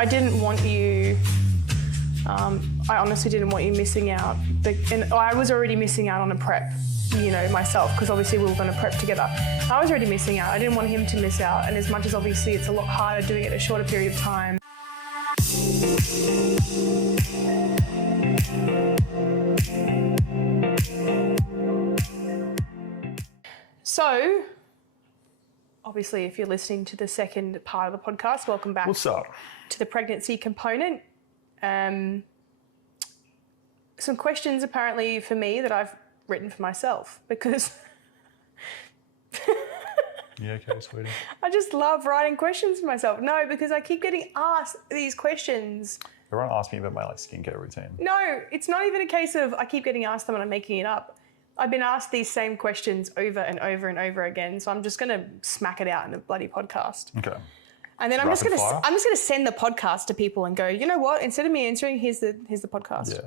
I didn't want you, I honestly didn't want you missing out. And I was already missing out on a prep, myself, because obviously we were going to prep together. I was already missing out. I didn't want him to miss out. And as much as obviously it's a lot harder doing it in a shorter period of time. So, obviously, if you're listening to the second part of the podcast, welcome back. What's up? To the pregnancy component. Some questions apparently for me that I've written for myself because You okay, sweetie? I just love writing questions for myself. No, because I keep getting asked these questions. Everyone asks me about my skincare routine. No, it's not even a case of I keep getting asked them and I'm making it up. I've been asked these same questions over and over and over again, so I'm just going to smack it out in a bloody podcast. Okay. And then I'm just Rapid going fire? to send the podcast to people and go, you know what? Instead of me answering, here's the podcast. Yeah.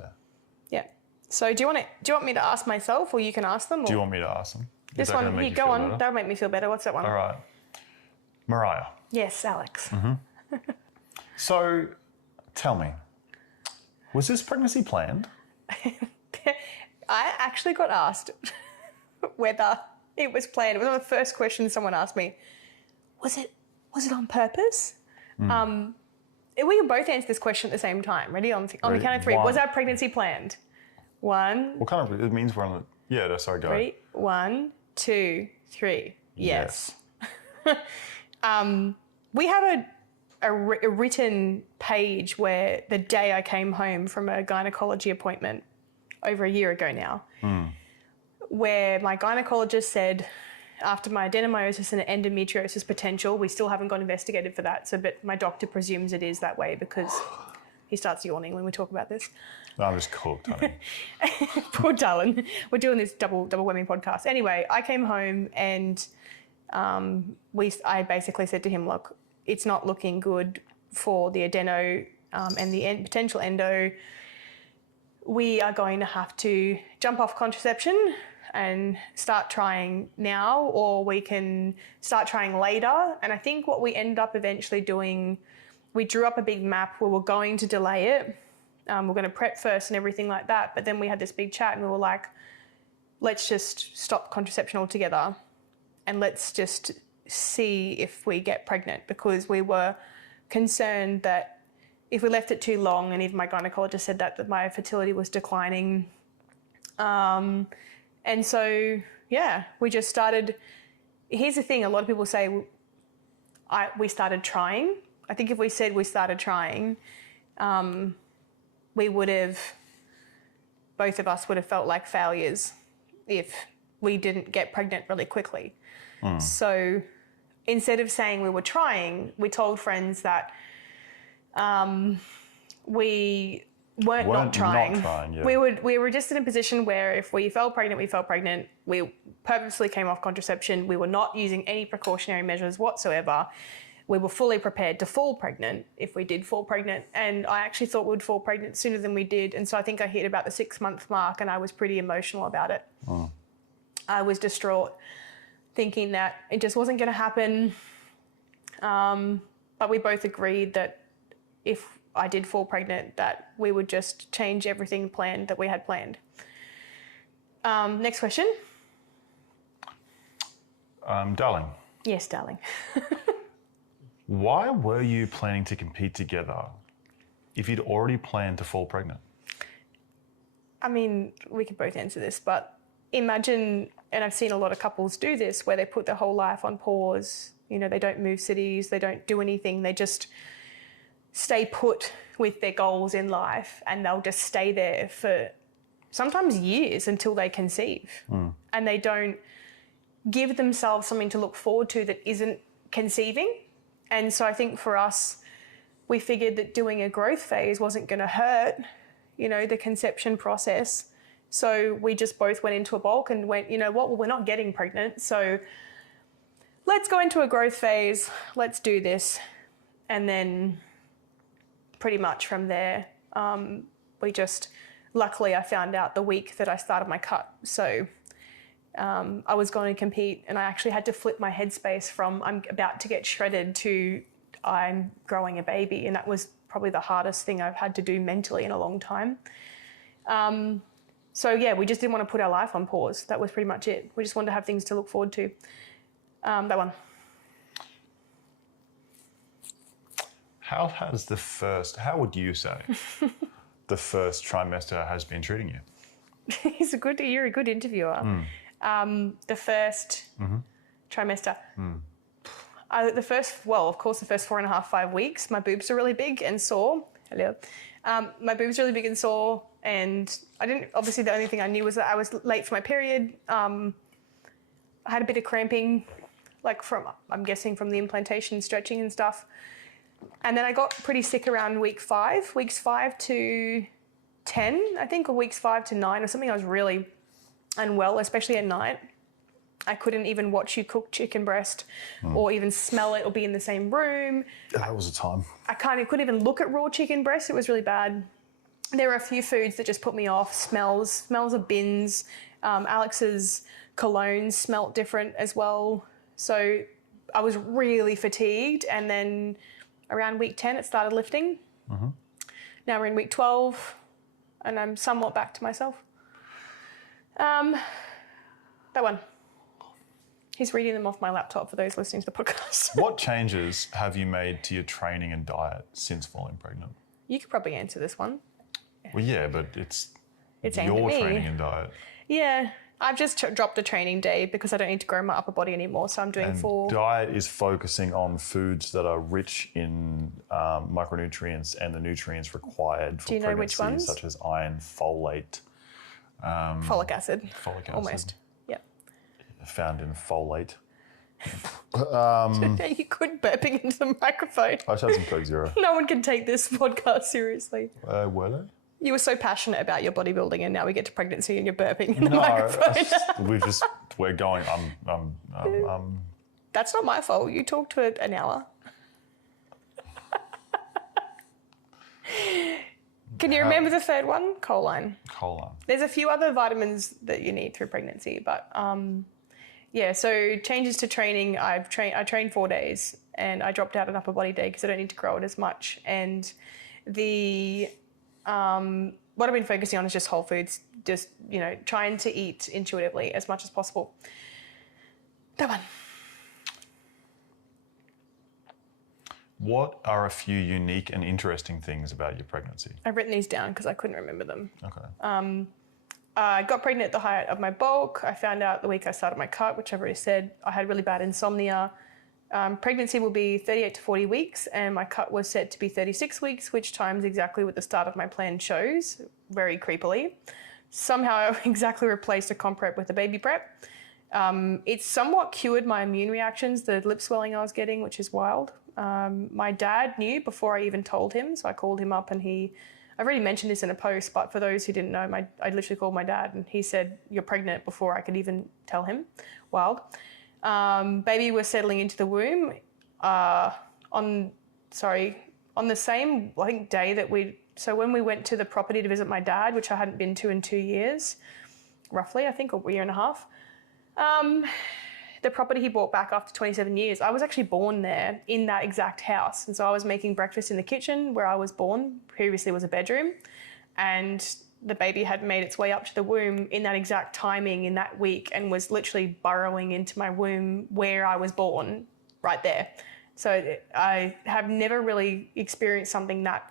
Yeah. So do you want me to ask myself, or you can ask them? Or? Do you want me to ask them? This one, here, go on. That'll make me feel better. What's that one? All right. Mariah. Yes, Alex. So, tell me, was this pregnancy planned? I actually got asked whether it was planned. It was one of the first questions someone asked me. Was it on purpose? We can both answer this question at the same time. Ready? On the count of three. Was our pregnancy planned? One. What kind of, it means we're on the, yeah, sorry, go. Ready? 1, 2, 3. Yes. We have a written page where the day I came home from a gynecology appointment over a year ago now, where my gynecologist said, after my adenomyosis and endometriosis potential, we still haven't got investigated for that. So, but my doctor presumes it is that way because he starts yawning when we talk about this. No, I'm just cooked, honey. Poor darling. We're doing this double whammy podcast. Anyway, I came home and I basically said to him, look, it's not looking good for the adeno and the potential endo. We are going to have to jump off contraception and start trying now, or we can start trying later. And I think what we ended up eventually doing, we drew up a big map where we're going to delay it. We're going to prep first and everything like that. But then we had this big chat and we were like, let's just stop contraception altogether and let's just see if we get pregnant, because we were concerned that if we left it too long, and even my gynecologist said that my fertility was declining. And so, yeah, we just started. Here's the thing. A lot of people say we started trying. I think if we said we started trying, we would have, both of us would have felt like failures if we didn't get pregnant really quickly. So instead of saying we were trying, we told friends that we weren't not trying. Yeah. We were just in a position where if we fell pregnant, we fell pregnant. We purposely came off contraception. We were not using any precautionary measures whatsoever. We were fully prepared to fall pregnant if we did fall pregnant. And I actually thought we would fall pregnant sooner than we did. And so I think I hit about the 6-month mark and I was pretty emotional about it. I was distraught, thinking that it just wasn't going to happen. But we both agreed that if I did fall pregnant, that we would just change everything planned that we had planned. Next question. Darling. Yes, darling. Why were you planning to compete together if you'd already planned to fall pregnant? I mean, we could both answer this, but imagine, and I've seen a lot of couples do this, where they put their whole life on pause. They don't move cities, they don't do anything, they just stay put with their goals in life, and they'll just stay there for sometimes years until they conceive. And they don't give themselves something to look forward to that isn't conceiving. And so I think for us, we figured that doing a growth phase wasn't going to hurt, the conception process. So we just both went into a bulk and went, you know what, well, we're not getting pregnant, so let's go into a growth phase, let's do this. And then pretty much from there, luckily I found out the week that I started my cut. So I was going to compete, and I actually had to flip my headspace from I'm about to get shredded to I'm growing a baby. And that was probably the hardest thing I've had to do mentally in a long time. So yeah, we just didn't want to put our life on pause. That was pretty much it. We just wanted to have things to look forward to. That one. How would you say the first trimester has been treating you? You're a good interviewer. The first trimester. The first 4.5, 5 weeks, my boobs are really big and sore. Hello. My boobs are really big and sore, and obviously the only thing I knew was that I was late for my period. I had a bit of cramping, I'm guessing from the implantation, stretching and stuff. And then I got pretty sick around weeks 5 to 10, I think, or weeks 5 to 9 or something. I was really unwell, especially at night. I couldn't even watch you cook chicken breast or even smell it or be in the same room. That was a time. I couldn't even look at raw chicken breast. It was really bad. There were a few foods that just put me off. Smells of bins. Alex's cologne smelt different as well. So I was really fatigued, and then around week 10 it started lifting. Now we're in week 12 and I'm somewhat back to myself. That one. He's reading them off my laptop for those listening to the podcast. What changes have you made to your training and diet since falling pregnant? You could probably answer this one. Well, yeah, but it's aimed at your me. training and diet. Yeah, I've just dropped a training day because I don't need to grow my upper body anymore. So I'm doing And 4. diet is focusing on foods that are rich in micronutrients and the nutrients required for Do you know which pregnancy, ones? such as iron, folate. Folic acid. Folic acid. Almost. Yep. Found in folate. You quit burping into the microphone. I just had some Coke Zero. No one can take this podcast seriously. Were they? You were so passionate about your bodybuilding, and now we get to pregnancy and you're burping in the microphone. We're going. That's not my fault. You talked for an hour. Can you remember the third one? Choline. There's a few other vitamins that you need through pregnancy, but so changes to training. I trained 4 days and I dropped out an upper body day because I don't need to grow it as much. And what I've been focusing on is just whole foods, just, trying to eat intuitively as much as possible. That one. What are a few unique and interesting things about your pregnancy? I've written these down because I couldn't remember them. Okay. I got pregnant at the height of my bulk. I found out the week I started my cut, which I've already said. I had really bad insomnia. Pregnancy will be 38 to 40 weeks, and my cut was set to be 36 weeks, which times exactly what the start of my plan shows, very creepily. Somehow I exactly replaced a comp prep with a baby prep. It somewhat cured my immune reactions, the lip swelling I was getting, which is wild. My dad knew before I even told him, so I called him up and I've already mentioned this in a post, but for those who didn't know, I literally called my dad and he said, "You're pregnant," before I could even tell him. Wild. Baby was settling into the womb on the same, I think, day that when we went to the property to visit my dad, which I hadn't been to in 2 years, roughly, I think, or a year and a half. The property he bought back after 27 years, I was actually born there in that exact house. And so I was making breakfast in the kitchen where I was born, previously was a bedroom. And the baby had made its way up to the womb in that exact timing in that week and was literally burrowing into my womb where I was born, right there. So I have never really experienced something that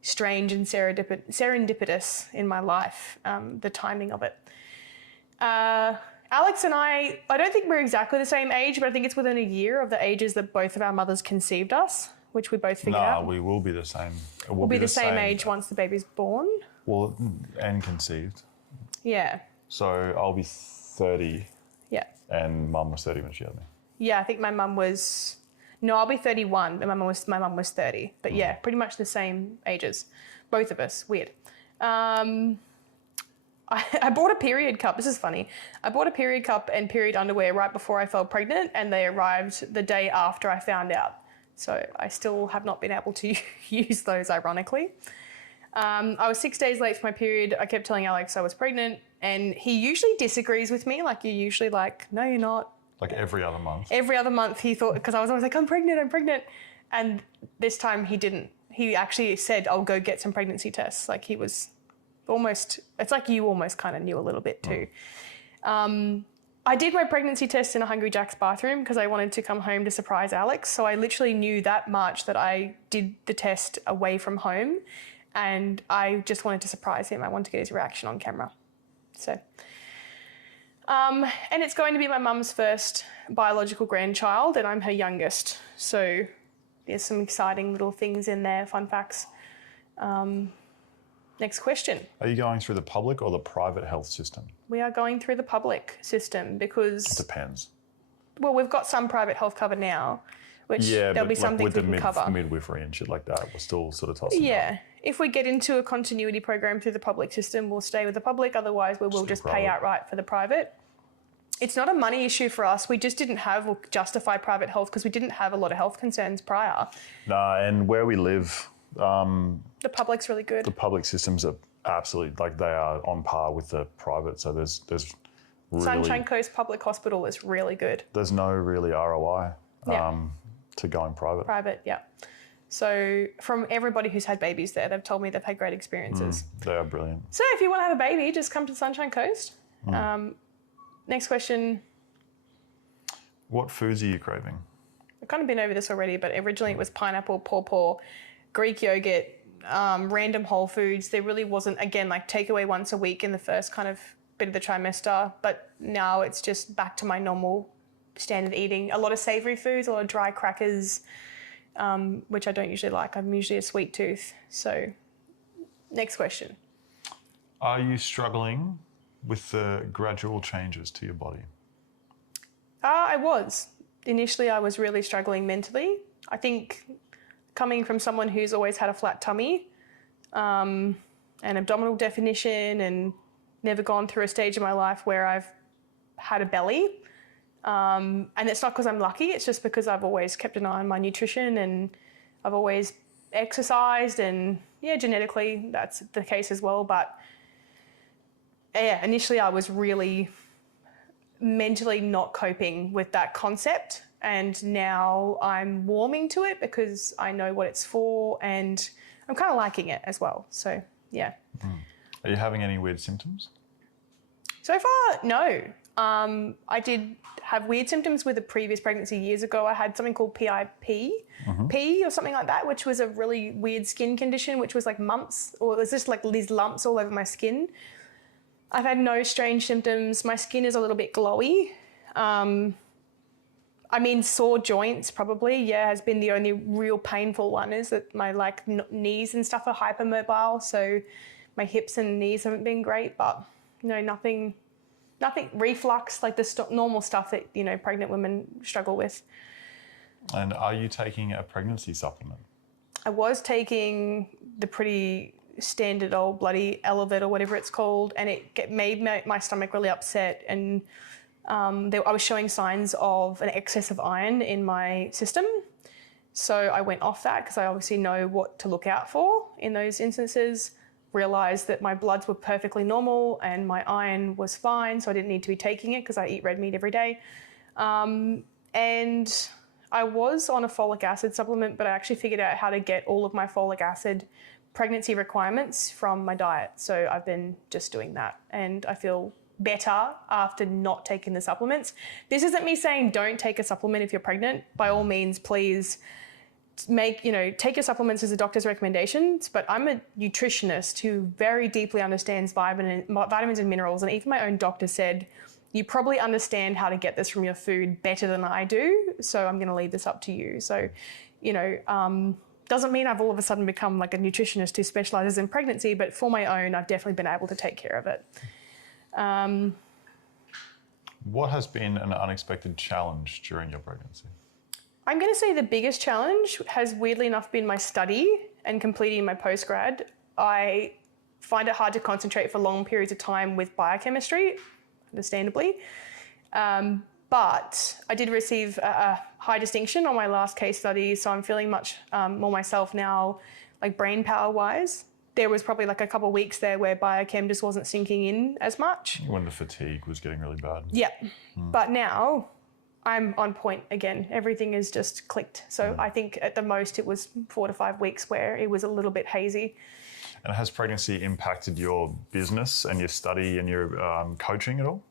strange and serendipitous in my life, the timing of it. Alex and I don't think we're exactly the same age, but I think it's within a year of the ages that both of our mothers conceived us, which we both figured out. No, we will be the same. We'll be the same age once the baby's born. Well, and conceived. Yeah. So I'll be 30. Yeah. And Mum was 30 when she had me. Yeah, I think my mum was... No, I'll be 31, and my mum was 30. But yeah, pretty much the same ages. Both of us. Weird. I bought a period cup. This is funny. I bought a period cup and period underwear right before I fell pregnant, and they arrived the day after I found out. So I still have not been able to use those, ironically. I was 6 days late for my period. I kept telling Alex I was pregnant, and he usually disagrees with me. Like, you're usually like, no, you're not. Like every other month. Every other month he thought, because I was always like, I'm pregnant. And this time he didn't. he actually said, I'll go get some pregnancy tests. Like he was almost, it's like you almost kind of knew a little bit too. I did my pregnancy test in a Hungry Jack's bathroom because I wanted to come home to surprise Alex. So I literally knew that March that I did the test away from home, and I just wanted to surprise him. I wanted to get his reaction on camera. So, and it's going to be my mum's first biological grandchild, and I'm her youngest. So there's some exciting little things in there, fun facts. Next question. Are you going through the public or the private health system? We are going through the public system because... It depends. Well, we've got some private health cover now, which there'll be some things we can cover. Midwifery and shit like that, we're still sort of tossing. Yeah. If we get into a continuity program through the public system, we'll stay with the public. Otherwise, we will just pay outright for the private. It's not a money issue for us. We just didn't have or justify private health because we didn't have a lot of health concerns prior. No, and where we live... the public's really good. The public systems are absolutely, like they are on par with the private. So there's really... Sunshine Coast Public Hospital is really good. There's no really ROI to going private. Private, yeah. So from everybody who's had babies there, they've told me they've had great experiences. They are brilliant. So if you want to have a baby, just come to Sunshine Coast. Next question. What foods are you craving? I've kind of been over this already, but originally it was pineapple, pawpaw, Greek yogurt, random whole foods. There really wasn't, again, like takeaway once a week in the first kind of bit of the trimester, but now it's just back to my normal standard eating. A lot of savoury foods, a lot of dry crackers, which I don't usually like. I'm usually a sweet tooth. So next question. Are you struggling with the gradual changes to your body? I was. Initially, I was really struggling mentally. I think coming from someone who's always had a flat tummy, and abdominal definition, and never gone through a stage in my life where I've had a belly. And it's not because I'm lucky, it's just because I've always kept an eye on my nutrition and I've always exercised, and yeah, genetically that's the case as well. But yeah, initially I was really mentally not coping with that concept, and now I'm warming to it because I know what it's for and I'm kind of liking it as well. So yeah. Are you having any weird symptoms? So far, no. I did have weird symptoms with a previous pregnancy years ago. I had something called PIP, or something like that, which was a really weird skin condition, which was like mumps, or it was just like these lumps all over my skin. I've had no strange symptoms. My skin is a little bit glowy. I mean, sore joints probably, has been the only real painful one, is that my like knees and stuff are hypermobile. So my hips and knees haven't been great, but nothing, reflux, like the normal stuff that, pregnant women struggle with. And are you taking a pregnancy supplement? I was taking the pretty standard old bloody Elevate or whatever it's called, and it made my stomach really upset, and I was showing signs of an excess of iron in my system. So I went off that because I obviously know what to look out for in those instances. Realised that my bloods were perfectly normal and my iron was fine, so I didn't need to be taking it because I eat red meat every day. And I was on a folic acid supplement, but I actually figured out how to get all of my folic acid pregnancy requirements from my diet. So I've been just doing that, and I feel better after not taking the supplements. This isn't me saying don't take a supplement if you're pregnant. By all means, please take your supplements as a doctor's recommendations, but I'm a nutritionist who very deeply understands vitamins and minerals, and even my own doctor said, you probably understand how to get this from your food better than I do, so I'm going to leave this up to you. So, doesn't mean I've all of a sudden become like a nutritionist who specializes in pregnancy, but for my own, I've definitely been able to take care of it. What has been an unexpected challenge during your pregnancy? I'm going to say the biggest challenge has weirdly enough been my study and completing my postgrad. I find it hard to concentrate for long periods of time with biochemistry, understandably. But I did receive a high distinction on my last case study, so I'm feeling much more myself now, like brain power wise. There was probably like a couple of weeks there where biochem just wasn't sinking in as much. When the fatigue was getting really bad. Yeah. But now I'm on point again. Everything is just clicked. So I think at the most it was 4 to 5 weeks where it was a little bit hazy. And has pregnancy impacted your business and your study and your coaching at all?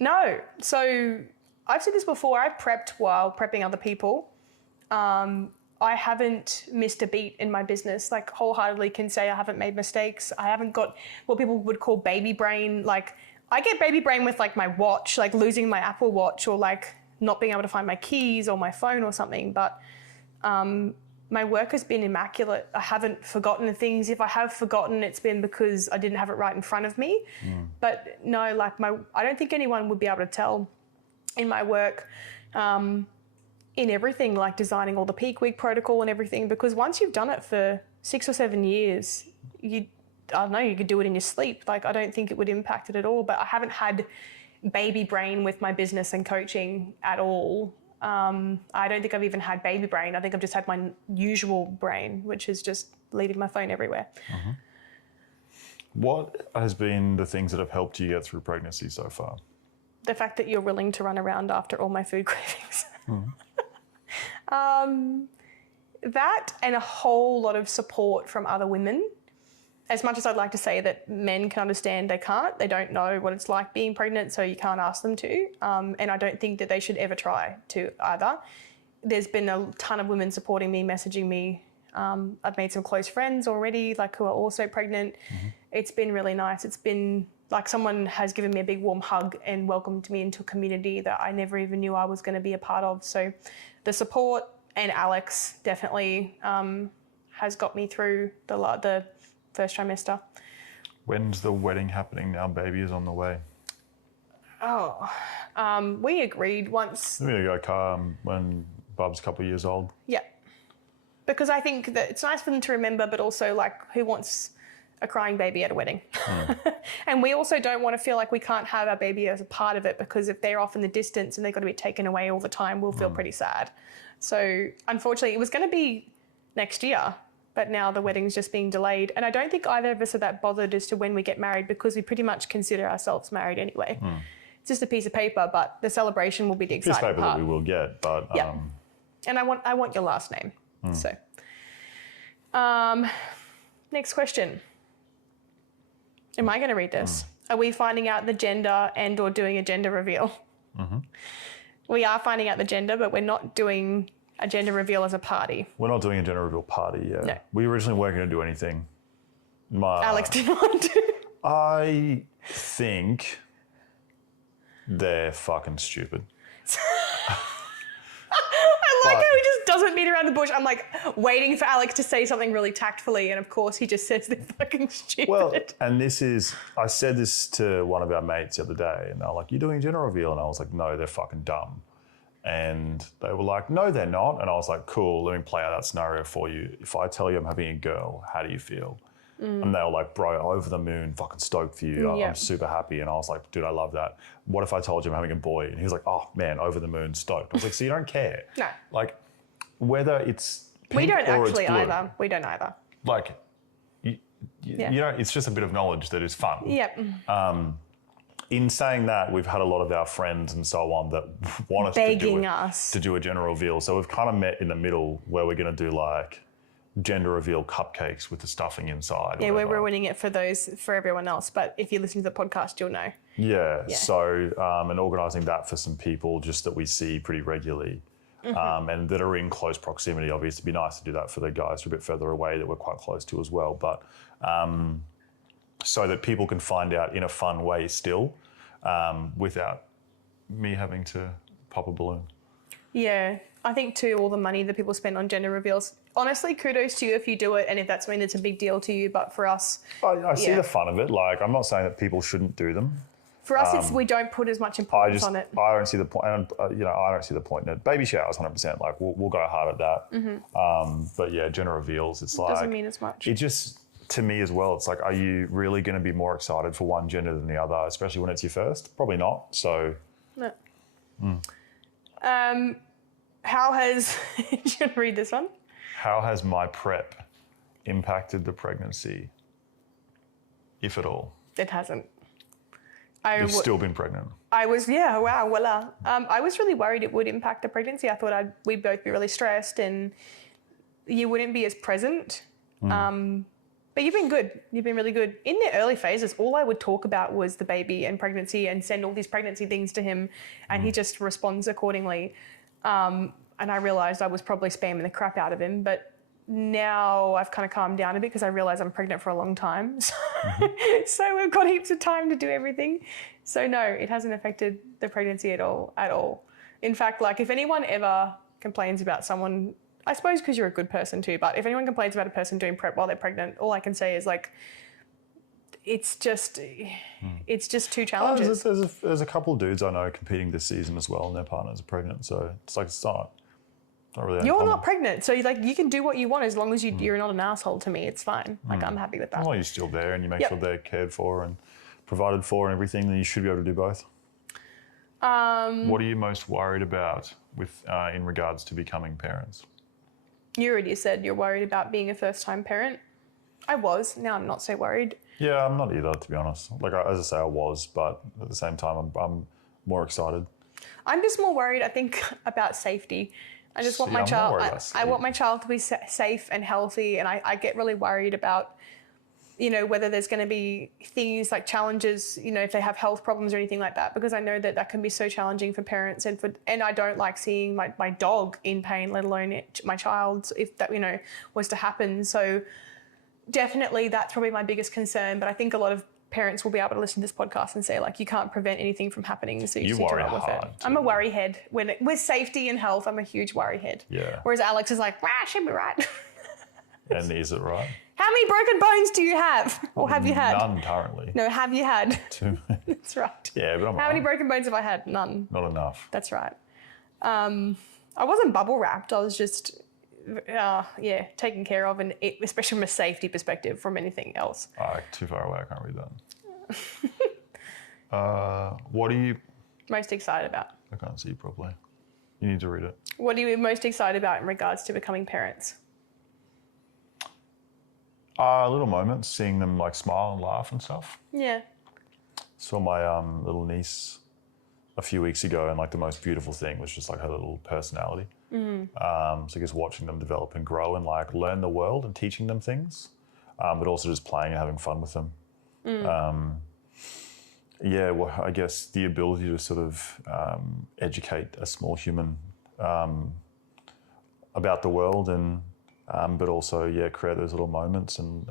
No. So I've said this before. I've prepped while prepping other people. I haven't missed a beat in my business. Like, wholeheartedly can say I haven't made mistakes. I haven't got what people would call baby brain. Like, I get baby brain with like my watch, like losing my Apple Watch, or like not being able to find my keys or my phone or something. But my work has been immaculate. I haven't forgotten things. If I have forgotten, it's been because I didn't have it right in front of me. But no, like I don't think anyone would be able to tell in my work, in everything, like designing all the peak week protocol and everything, because once you've done it for 6 or 7 years, I don't know, you could do it in your sleep. Like, I don't think it would impact it at all, but I haven't had baby brain with my business and coaching at all. I don't think I've even had baby brain. I think I've just had my usual brain, which is just leaving my phone everywhere. What has been the things that have helped you get through pregnancy so far? The fact that you're willing to run around after all my food cravings. That and a whole lot of support from other women. As much as I'd like to say that men can understand, they can't. They don't know what it's like being pregnant, so you can't ask them to. And I don't think that they should ever try to either. There's been a ton of women supporting me, messaging me. I've made some close friends already, like who are also pregnant. It's been really nice. It's been like someone has given me a big warm hug and welcomed me into a community that I never even knew I was going to be a part of. So the support, and Alex definitely has got me through the first trimester. When's the wedding happening now? Baby is on the way. We agreed once. We're going to go when Bub's a couple of years old. Yeah. Because I think that it's nice for them to remember, but also, like, who wants a crying baby at a wedding? And we also don't want to feel like we can't have our baby as a part of it, because if they're off in the distance and they've got to be taken away all the time, we'll feel pretty sad. So unfortunately, it was going to be next year, but now the wedding's just being delayed. And I don't think either of us are that bothered as to when we get married, because we pretty much consider ourselves married anyway. It's just a piece of paper, but the celebration will be the exciting Piece of paper part. that we will get, but Yeah. And I want your last name. So, next question. Am I going to read this? Are we finding out the gender and or doing a gender reveal? We are finding out the gender, but we're not doing a gender reveal as a party. we're not doing a gender reveal party yet. No. We originally weren't going to do anything. Alex didn't want to. I think they're fucking stupid. I like how he just doesn't beat around the bush. I'm like waiting for Alex to say something really tactfully, and of course he just says they're fucking stupid. Well, and I said this to one of our mates the other day, and they're like, "You're doing a gender reveal?" And I was like, "No, they're fucking dumb." And they were like, "No, they're not." And I was like, "Cool, let me play out that scenario for you. If I tell you I'm having a girl, how do you feel?" And they were like, "Bro, over the moon, fucking stoked for you. Yeah. I'm super happy." And I was like, "Dude, I love that. What if I told you I'm having a boy?" And he was like, "Oh man, over the moon, stoked." I was like, "So you don't care?" No. Like, whether it's we pink don't or actually it's blue, either. We don't either. like, you know, it's just a bit of knowledge that is fun. Yep. In saying that, we've had a lot of our friends and so on that want us Begging us to do a gender reveal. So we've kind of met in the middle where we're going to do like gender reveal cupcakes with the stuffing inside. Yeah, we're ruining it for everyone else. But if you listen to the podcast, you'll know. Yeah. So, and organising that for some people just that we see pretty regularly. And that are in close proximity. Obviously, it'd be nice to do that for the guys who are a bit further away that we're quite close to as well. But so that people can find out in a fun way still, without me having to pop a balloon. Yeah, I think too, all the money that people spend on gender reveals. Honestly, kudos to you if you do it, and if that's something that's a big deal to you. But for us, I see the fun of it. Like, I'm not saying that people shouldn't do them. For us, we don't put as much importance on it. I don't see the point, and I don't see the point in it. Baby showers, 100%. Like, we'll go hard at that. But yeah, gender reveals, it's like Doesn't mean as much. It just, to me as well, it's like, are you really going to be more excited for one gender than the other, especially when it's your first? Probably not. So, No. How has? Do you want to read this one? how has my prep impacted the pregnancy, if at all? It hasn't. You've still been pregnant. I was, yeah, wow, voila. I was really worried it would impact the pregnancy. I thought we'd both be really stressed and you wouldn't be as present. But you've been good. You've been really good. In the early phases, all I would talk about was the baby and pregnancy and send all these pregnancy things to him and he just responds accordingly. And I realised I was probably spamming the crap out of him. But now I've kind of calmed down a bit because I realise I'm pregnant for a long time. So we've got heaps of time to do everything. So no, it hasn't affected the pregnancy at all. In fact, like if anyone ever complains about someone, I suppose because you're a good person too, but if anyone complains about a person doing prep while they're pregnant, all I can say is like, it's just too challenging. There's a couple of dudes I know competing this season as well and their partners are pregnant. So it's like, it's not really You're uncommon. not pregnant, so you can do what you want as long as you're not an asshole to me. It's fine. Like I'm happy with that. Well, you're still there and you make sure they're cared for and provided for and everything, then you should be able to do both. What are you most worried about with in regards to becoming parents? You already said you're worried about being a first-time parent. I was. Now I'm not so worried. Yeah, I'm not either, to be honest. Like as I say, I was, but at the same time, I'm more excited. I'm just more worried, I think, about safety. I just want my child. I want my child to be safe and healthy, and I get really worried about, whether there's going to be things like challenges, if they have health problems or anything like that, because I know that can be so challenging for parents and I don't like seeing my dog in pain, let alone my child, if that, was to happen. So definitely that's probably my biggest concern. But I think a lot of parents will be able to listen to this podcast and say, like, you can't prevent anything from happening. So you just need to roll with it. I'm a worry head. With safety and health, I'm a huge worry head. Yeah. Whereas Alex is like, should be right. And is it right? How many broken bones do you have? Or have you had? None currently. No, have you had? Too many. That's right. Yeah, but I'm How many broken bones have I had? None. Not enough. That's right. I wasn't bubble wrapped. I was just, taken care of, and especially from a safety perspective, from anything else. Too far away. I can't read that. What are you most excited about? I can't see properly. You need to read it. What are you most excited about in regards to becoming parents? Little moments, seeing them like smile and laugh and stuff. Yeah. Saw my little niece a few weeks ago, and like the most beautiful thing was just like her little personality. So I guess watching them develop and grow and like learn the world and teaching them things, but also just playing and having fun with them. Well, I guess the ability to sort of educate a small human about the world and but also, create those little moments and,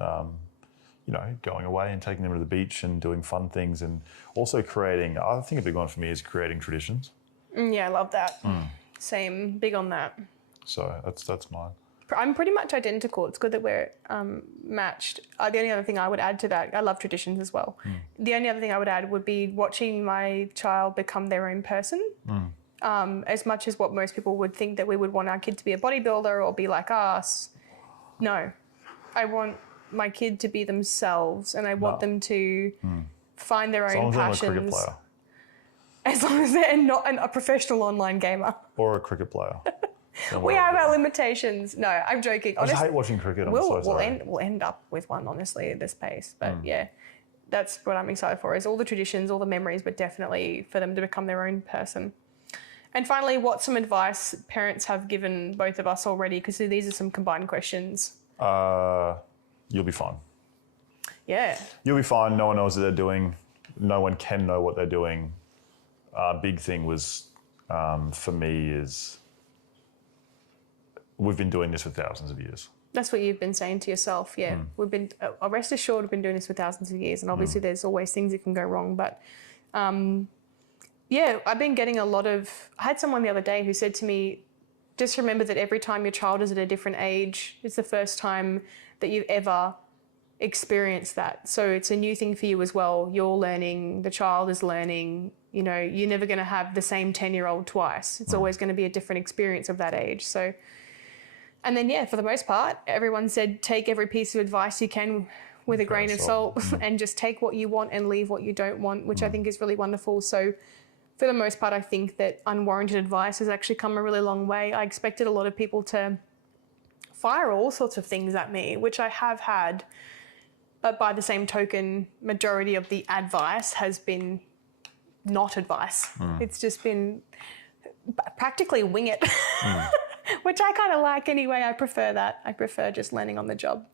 going away and taking them to the beach and doing fun things and also creating, I think a big one for me is creating traditions. Yeah, I love that. Same, big on that. So that's mine. I'm pretty much identical. It's good that we're matched. The only other thing I would add to that, I love traditions as well. The only other thing I would add would be watching my child become their own person. As much as what most people would think that we would want our kid to be a bodybuilder or be like us. No, I want my kid to be themselves, and I want them to find their own passions. As long as they're not a professional online gamer. Or a cricket player. We have our limitations. No, I'm joking. I just hate watching cricket. We'll end up with one, honestly, at this pace. But that's what I'm excited for, is all the traditions, all the memories, but definitely for them to become their own person. And finally, what's some advice parents have given both of us already? Because these are some combined questions. You'll be fine. Yeah. You'll be fine. No one knows what they're doing. No one can know what they're doing. Big thing was, for me, is we've been doing this for thousands of years. That's what you've been saying to yourself, yeah. We've been, rest assured, we've been doing this for thousands of years, and obviously there's always things that can go wrong, but I've been getting I had someone the other day who said to me, just remember that every time your child is at a different age, it's the first time that you've ever experienced that. So it's a new thing for you as well. You're learning, the child is learning, you're never going to have the same 10-year-old twice. It's always going to be a different experience of that age. So, and then, for the most part, everyone said take every piece of advice you can with a grain of salt and just take what you want and leave what you don't want, which I think is really wonderful. So for the most part, I think that unwarranted advice has actually come a really long way. I expected a lot of people to fire all sorts of things at me, which I have had. But by the same token, majority of the advice has been not advice. It's just been practically wing it, which I kind of like anyway. I prefer that. I prefer just learning on the job.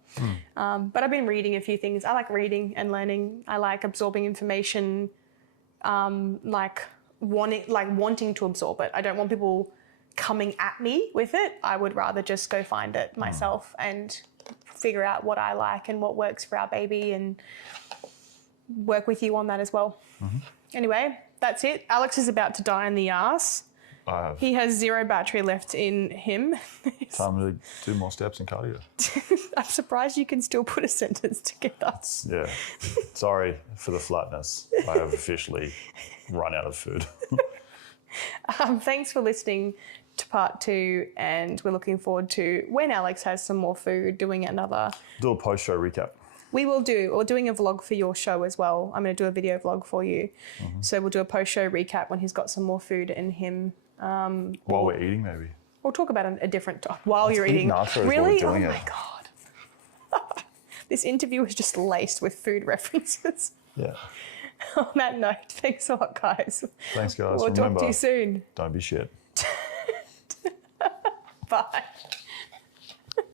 But I've been reading a few things. I like reading and learning. I like absorbing information, like wanting to absorb it. I don't want people coming at me with it. I would rather just go find it myself and figure out what I like and what works for our baby and work with you on that as well. Anyway, that's it. Alex is about to die in the arse. I have He has 0 battery left in him. time to do more steps in cardio. I'm surprised you can still put a sentence together. Yeah. Sorry for the flatness. I have officially run out of food. Thanks for listening to part 2, and we're looking forward to when Alex has some more food, doing another. Do a post-show recap. We're doing a vlog for your show as well. I'm going to do a video vlog for you. So we'll do a post-show recap when he's got some more food in him. While we're eating, maybe. We'll talk about a different while you're eat eating. nachos while Really? we're doing Oh it. my God. This interview is just laced with food references. Yeah. On that note, thanks a lot, guys. Thanks, guys. We'll talk Remember, to you soon. don't be shit. Bye.